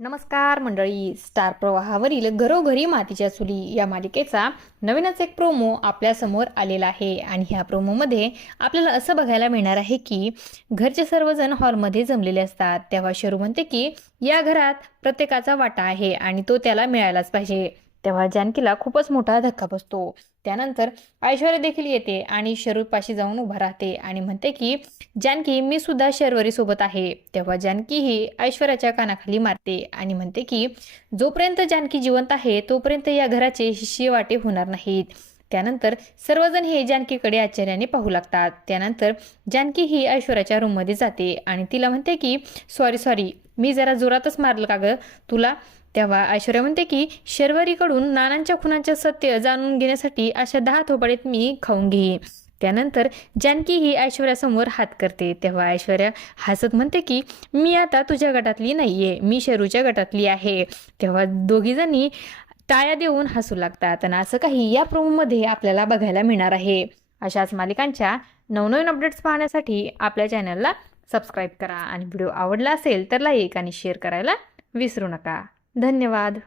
नमस्कार मंडळी, स्टार प्रवाहावरील घरोघरी मातीच्या चुली या मालिकेचा नवीनच एक प्रोमो आपल्या समोर आलेला आहे. आणि ह्या प्रोमोमध्ये आपल्याला असं बघायला मिळणार आहे की घरचे सर्वजण हॉलमध्ये जमलेले असतात. तेव्हा शरू म्हणते की या घरात प्रत्येकाचा वाटा आहे आणि तो त्याला मिळायलाच पाहिजे. तेव्हा जानकीला खूपच मोठा धक्का बसतो. त्यानंतर ऐश्वर्या देखील येते आणि शरूपाशी जाऊन उभा राहते आणि म्हणते की जानकी, मी सुद्धा शर्वरी सोबत आहे. तेव्हा जानकी ही ऐश्वर्याच्या कानाखाली मारते आणि म्हणते की जोपर्यंत जानकी जिवंत आहे तोपर्यंत या घराचे शिवाटे होणार नाहीत. त्यानंतर सर्वजण हे जानकीकडे आश्चर्याने पाहू लागतात. त्यानंतर जानकी ही ऐश्वर्याच्या रूममध्ये जाते आणि तिला म्हणते की सॉरी मी जरा जोरातच मारलं का ग तुला. तेव्हा ऐश्वर्या म्हणते की शर्वरीकडून नानांच्या खुनांचे सत्य जाणून घेण्यासाठी अशा 10 थोबाडीत मी खाऊन घेईन. त्यानंतर जानकी ही ऐश्वर्यासमोर हात करते. तेव्हा ऐश्वर्या हसत म्हणते की मी आता तुझ्या गटातली नाहीये, मी शरूच्या गटातली आहे. तेव्हा दोघीजणी टाळ्या देऊन हसू लागतात. आणि असं काही या प्रोमोमध्ये आपल्याला बघायला मिळणार आहे. अशाच मालिकांच्या नवनवीन अपडेट्स पाहण्यासाठी आपल्या चॅनलला सबस्क्राईब करा आणि व्हिडिओ आवडला असेल तर लाईक आणि शेअर करायला विसरू नका. धन्यवाद.